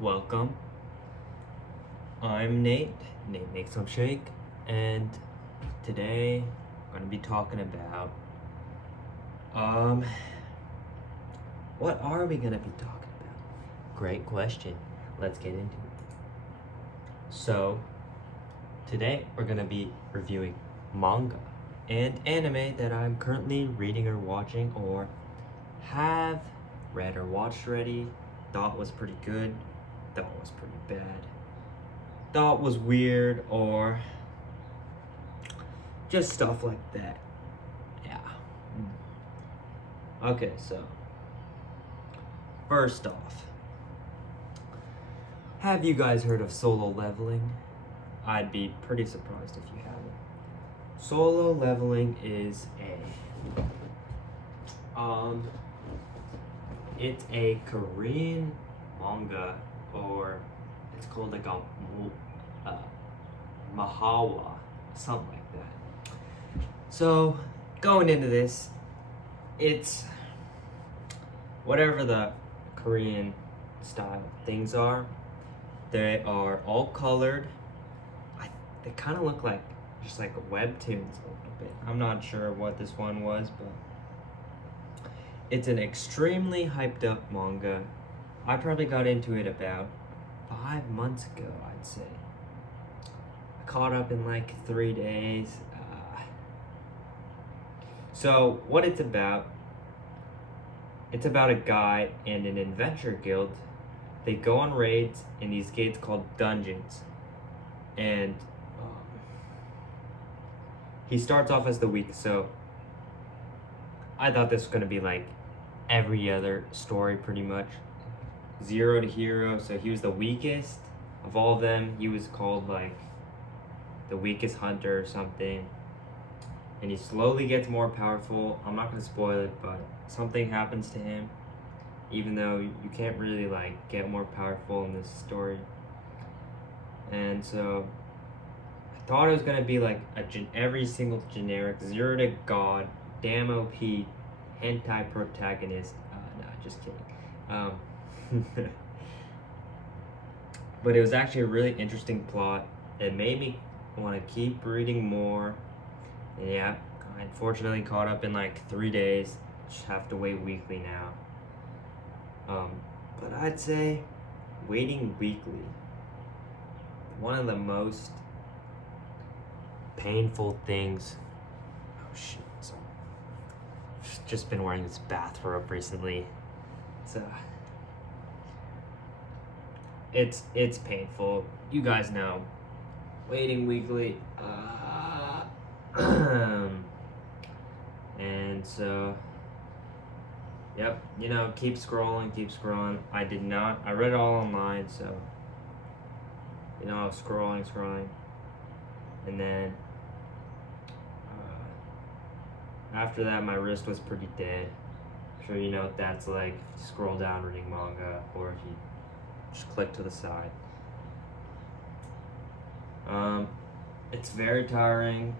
Welcome. I'm Nate. Nate makes some shake, and today I'm gonna be talking about what are we gonna be talking about? Great question. Let's get into it. So today we're gonna be reviewing manga and anime that I'm currently reading or watching or have read or watched already. Thought was pretty good. Thought was pretty bad. Thought was weird or just stuff like that. Yeah. Okay, so first off, have you guys heard of solo leveling? I'd be pretty surprised if you haven't. Solo leveling is it's a Korean manga, or it's called like a mahawa, something like that. So going into this, it's whatever the Korean style things are. They are all colored. They kind of look like just like webtoons a little bit. I'm not sure what this one was, but it's an extremely hyped up manga. I probably got into it about 5 months ago, I'd say. I caught up in like 3 days. So what it's about a guy and an adventure guild. They go on raids in these gates called dungeons, and he starts off as the weak. So I thought this was gonna be like every other story, pretty much. Zero to hero, so he was the weakest of all of them. He was called like the weakest hunter or something, and he slowly gets more powerful. I'm not gonna spoil it, but something happens to him, even though you can't really like get more powerful in this story. And so I thought it was gonna be like every single generic zero to god, damn OP, hentai protagonist. No, just kidding. But it was actually a really interesting plot. It made me want to keep reading more. And yeah, I unfortunately caught up in like 3 days. Just have to wait weekly now. But I'd say waiting weekly, one of the most painful things. Oh shit! So, just been wearing this bathrobe recently. It's painful. You guys know. Waiting weekly. And so, yep, keep scrolling. I read it all online, so, I was scrolling. And then, after that, my wrist was pretty dead. I'm sure you know what that's like. If you scroll down reading manga, or if you just click to the side. It's very tiring.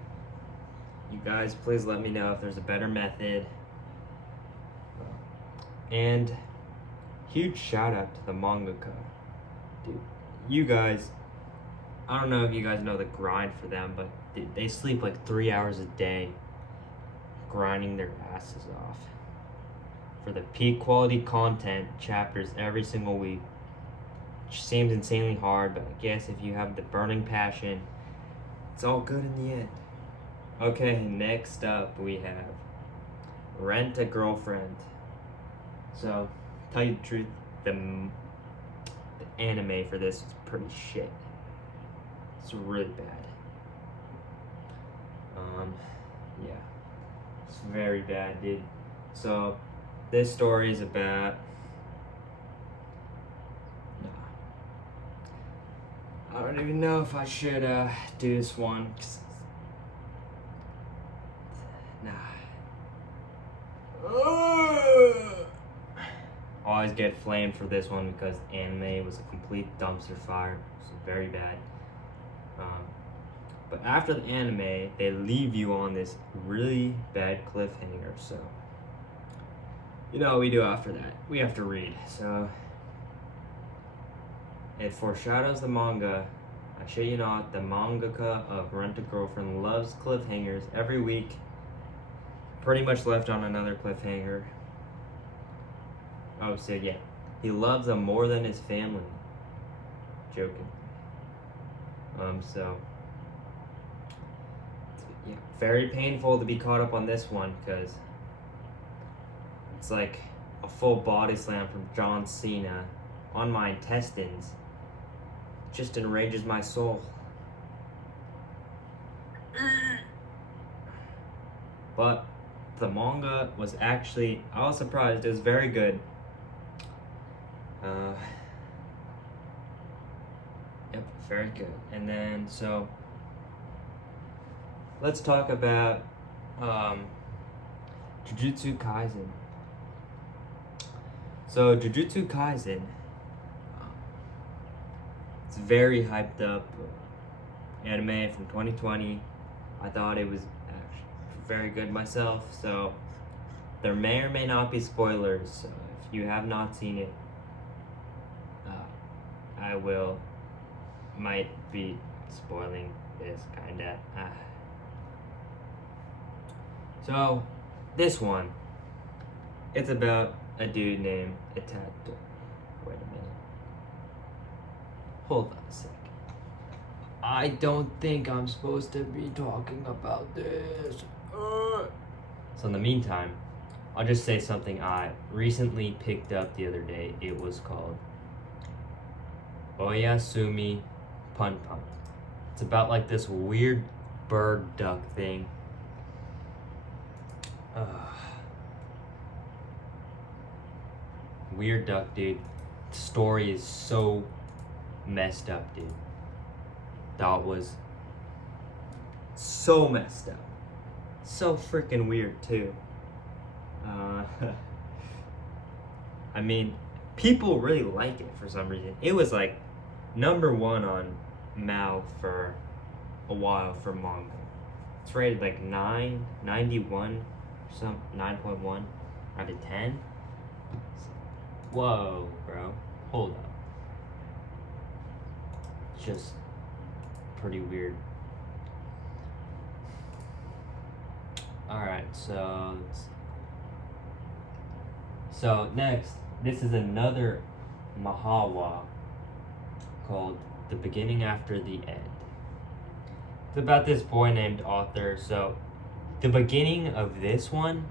You guys, please let me know if there's a better method. And huge shout out to the mangaka. Dude, you guys, I don't know if you guys know the grind for them, but they sleep like 3 hours a day, grinding their asses off for the peak quality content chapters every single week. Which seems insanely hard, but I guess if you have the burning passion, it's all good in the end. Okay, next up we have Rent a Girlfriend. So, tell you the truth, the anime for this is pretty shit. It's really bad. Yeah, it's very bad, dude. So, this story is about. I don't even know if I should do this one. Nah. I always get flamed for this one because anime was a complete dumpster fire. It was very bad. But after the anime, they leave you on this really bad cliffhanger. So, what we do after that? We have to read. So, It foreshadows the manga. I shit you not, the mangaka of Rent a Girlfriend loves cliffhangers every week. Pretty much left on another cliffhanger. Oh, so yeah. He loves them more than his family. Joking. So yeah, very painful to be caught up on this one because it's like a full body slam from John Cena on my intestines. Just enrages my soul. But the manga was actually, I was surprised, it was very good. Yep, very good. And then, so, let's talk about Jujutsu Kaisen. So, Jujutsu Kaisen, it's very hyped up anime from 2020. I thought it was actually very good myself, so there may or may not be spoilers. So if you have not seen it, I might be spoiling this kinda. So this one, it's about a dude named Itato. Wait a minute. Hold on a sec. I don't think I'm supposed to be talking about this. So in the meantime, I'll just say something I recently picked up the other day. It was called Oyasumi Pun Pun. It's about like this weird bird duck thing. Weird duck, dude. Story is so messed up, dude. That was so messed up. So freaking weird, too. I mean, people really like it for some reason. It was like #1 on Mao for a while for manga. It's rated like 91, some 9.1 out of 10. Whoa, bro. Hold up. It's just pretty weird. Alright, so next, this is another Mahawa called The Beginning After the End. It's about this boy named Arthur. So the beginning of this one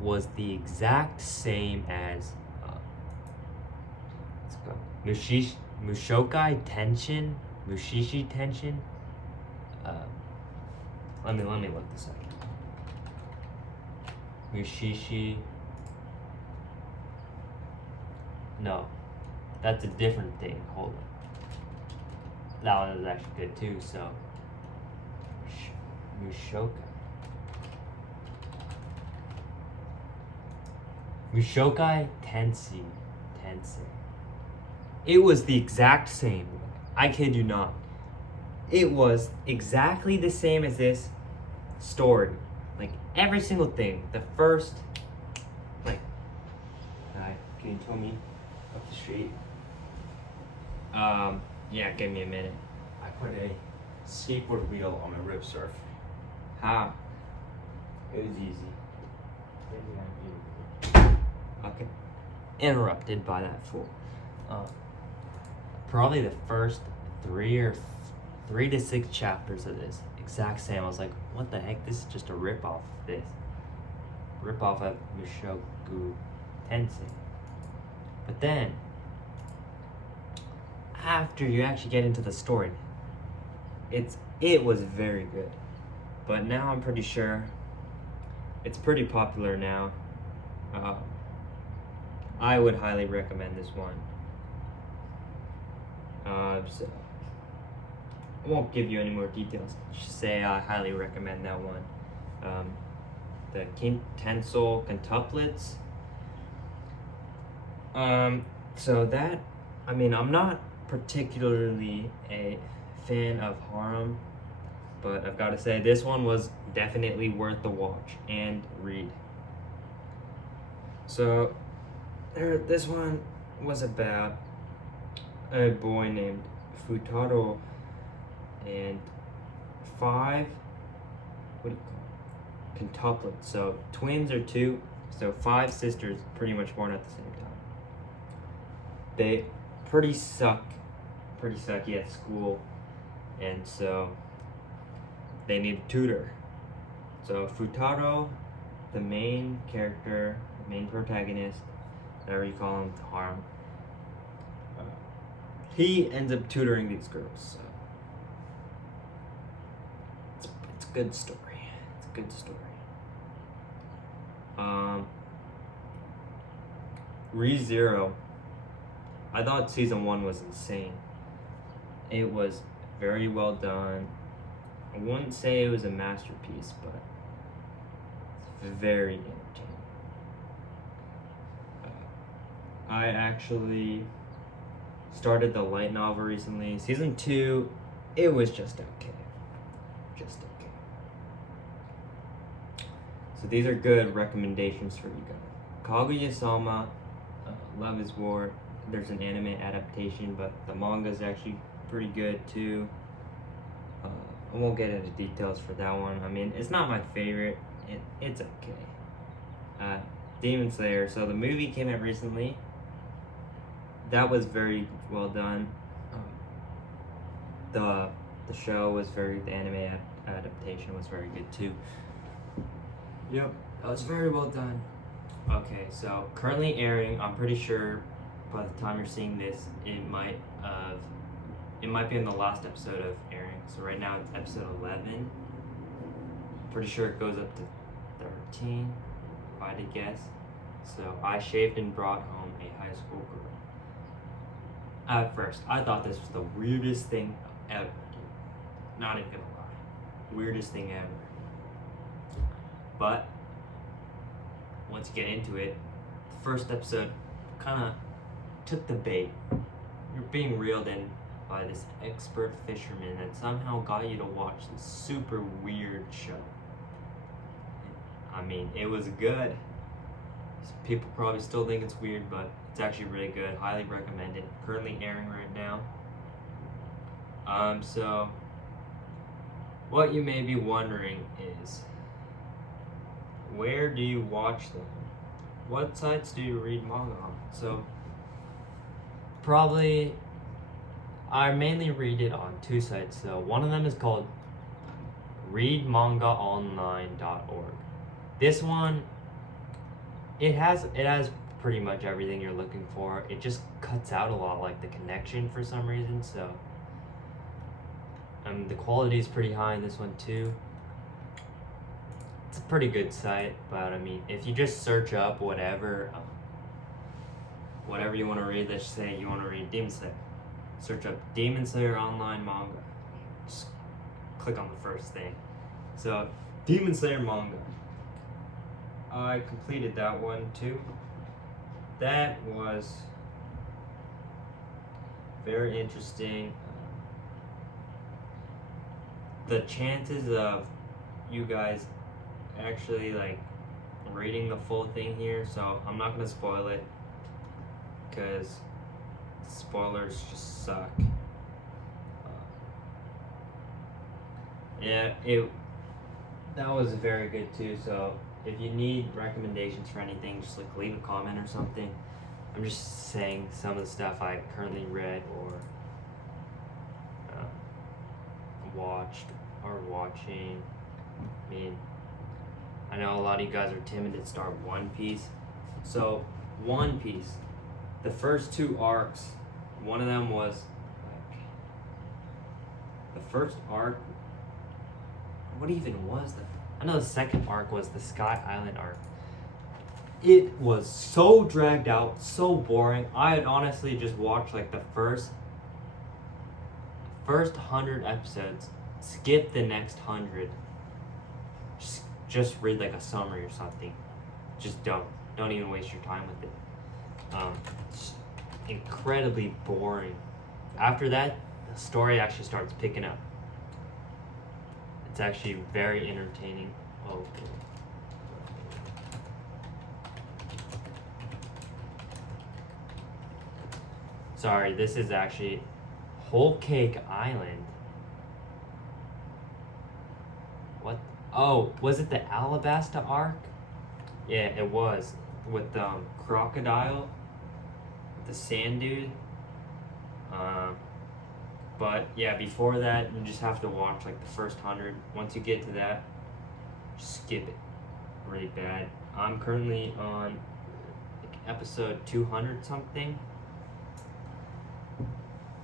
was the exact same as let's go. Mushokai Tenshin, Mushishi Tenshin. Let me look this up. Mushishi. No, that's a different thing. Hold on. That one is actually good too. So Mushokai Tensei. It was the exact same. I kid you not. It was exactly the same as this story. Like every single thing. The first, like, can you tell me up the street? Yeah, give me a minute. I put a skateboard wheel on my rip surf. How? It was easy. Okay. Interrupted by that fool. Probably the first 3 to 6 chapters of this exact same. I was like, what the heck? This is just a rip-off of this. Rip-off of Mushoku Tensei. But then, after you actually get into the story, it was very good. But now I'm pretty sure it's pretty popular now. I would highly recommend this one. So I won't give you any more details. Just say I highly recommend that one. The Tensol Quintuplets. So that, I mean, I'm not particularly a fan of harem, but I've got to say this one was definitely worth the watch and read. So this one was about a boy named Futaro and 5, what do you call it? Quintuplets. So twins are 2, so 5 sisters pretty much born at the same time. They pretty sucky at school, and so they need a tutor. So Futaro, the main character, the main protagonist, whatever you call him, harm, he ends up tutoring these girls. So it's a good story. It's a good story. ReZero, I thought season 1 was insane. It was very well done. I wouldn't say it was a masterpiece, but it's very entertaining. I actually started the light novel recently. Season 2, it was just okay. Just okay. So these are good recommendations for you guys. Kaguya-sama, Love is War. There's an anime adaptation, but the manga is actually pretty good too. I won't get into details for that one. I mean, it's not my favorite. It's okay. Demon Slayer. So the movie came out recently. That was very well done. The show was the anime adaptation was very good too. Yep, that was very well done. Okay, so currently airing. I'm pretty sure by the time you're seeing this, it might be in the last episode of airing. So right now it's episode 11. Pretty sure it goes up to 13, if I had to guess. So I shaved and brought home a high school girl. At first, I thought this was the weirdest thing ever, dude. Not even gonna lie. Weirdest thing ever. But once you get into it, the first episode kind of took the bait. You're being reeled in by this expert fisherman that somehow got you to watch this super weird show. I mean, it was good. People probably still think it's weird, but it's actually really good. Highly recommend it. Currently airing right now. So what you may be wondering is, where do you watch them? What sites do you read manga on? So probably I mainly read it on 2 sites. So one of them is called readmangaonline.org. This one, it has pretty much everything you're looking for. It just cuts out a lot, like the connection for some reason. So the quality is pretty high in this one too. It's a pretty good site, but I mean, if you just search up whatever you want to read, let's say you want to read Demon Slayer, search up Demon Slayer online manga. Just click on the first thing. So Demon Slayer manga. I completed that one too. That was very interesting. The chances of you guys actually like reading the full thing here, so I'm not gonna spoil it because spoilers just suck. That was very good too. So if you need recommendations for anything, just like leave a comment or something. I'm just saying some of the stuff I currently read or watched or watching. I mean, I know a lot of you guys are timid to start One Piece. So One Piece, the first 2 arcs, one of them was like, the first arc, what even was that? I know the second arc was the Sky Island arc. It was so dragged out, so boring. I had honestly just watched like the first 100 episodes, skip the next 100. Just read like a summary or something. Just don't even waste your time with it. It's incredibly boring. After that, the story actually starts picking up. It's actually very entertaining. Okay. Sorry, this is actually Whole Cake Island. What? Oh, was it the Alabasta arc? Yeah, it was with Crocodile, the sand dude. But yeah, before that, you just have to watch like the first 100. Once you get to that, just skip it. Really bad. I'm currently on like episode 200 something.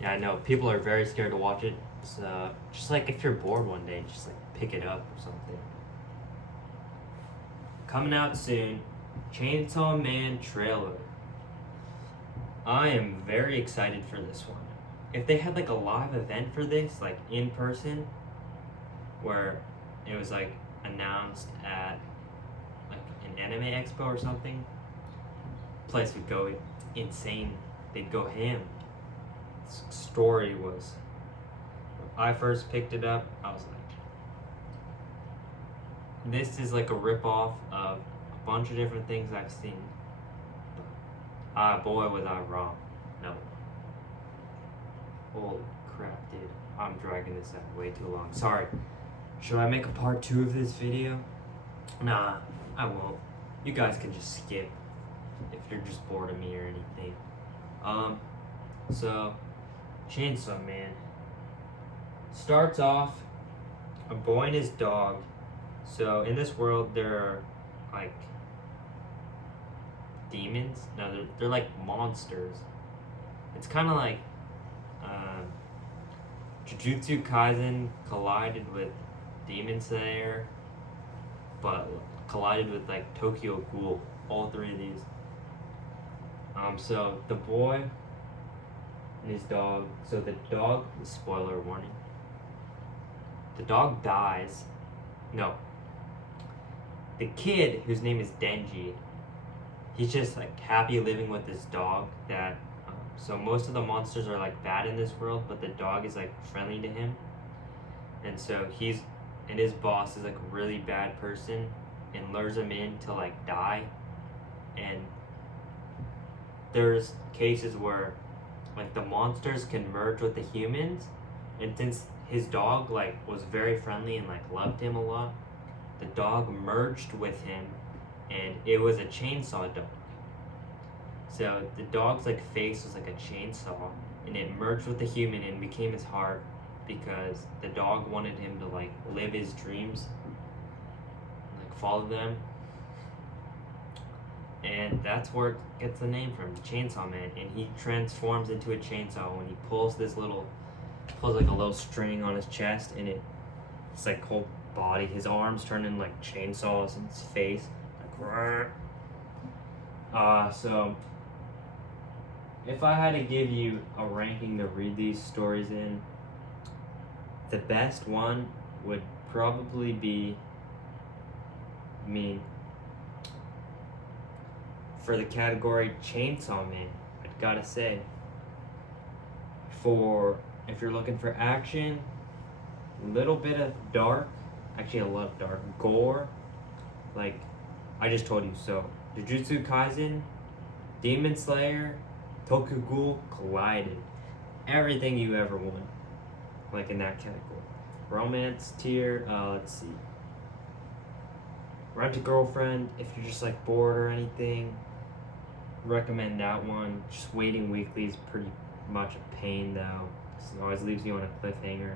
Yeah, I know people are very scared to watch it. So just like if you're bored one day, just like pick it up or something. Coming out soon, Chainsaw Man trailer. I am very excited for this one. If they had like a live event for this, like in person, where it was like announced at like an anime expo or something, place would go insane. They'd go ham. Story was. When I first picked it up, I was like, this is like a ripoff of a bunch of different things I've seen. Boy, was I wrong. No. Holy crap, dude. I'm dragging this out way too long. Sorry. Should I make a part 2 of this video? Nah, I won't. You guys can just skip if you're just bored of me or anything. So, Chainsaw Man. Starts off a boy and his dog. So, in this world, there are like demons. No, they're like monsters. It's kind of like Jujutsu Kaisen collided with Demon Slayer, but collided with like Tokyo Ghoul. All 3 of these. So the boy and his dog. So the dog. Spoiler warning. The dog dies. No. The kid, whose name is Denji, he's just like happy living with this dog that so most of the monsters are like bad in this world, but the dog is like friendly to him. And so his boss is like a really bad person and lures him in to like die. And there's cases where like the monsters can merge with the humans, and since his dog like was very friendly and like loved him a lot, the dog merged with him, and it was a chainsaw dog. So the dog's like face was like a chainsaw, and it merged with the human and became his heart because the dog wanted him to like live his dreams, like follow them. And that's where it gets the name from, Chainsaw Man. And he transforms into a chainsaw when he pulls like a little string on his chest, and it's like whole body, his arms turn into like chainsaws, and his face like so if I had to give you a ranking to read these stories in, the best one would probably be, for the category Chainsaw Man, I'd gotta say. If you're looking for action, a little bit of dark, actually I love dark, gore, like I just told you, so Jujutsu Kaisen, Demon Slayer, Tokyo Ghoul collided. Everything you ever want, like in that category. Romance tier, let's see. Rent a Girlfriend, if you're just like bored or anything, recommend that one. Just waiting weekly is pretty much a pain though. It always leaves you on a cliffhanger.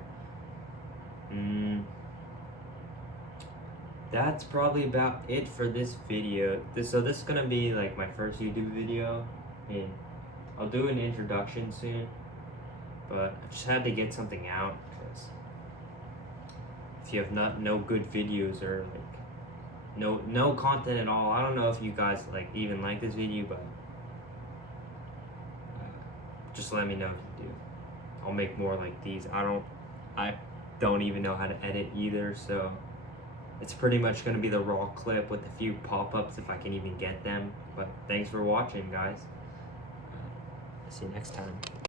That's probably about it for this video. So this is gonna be like my first YouTube video, and I'll do an introduction soon, but I just had to get something out because if you have no good videos or like no content at all, I don't know if you guys like even like this video, but just let me know if you do. I'll make more like these. I don't even know how to edit either, so it's pretty much going to be the raw clip with a few pop-ups if I can even get them. But thanks for watching, guys. See you next time.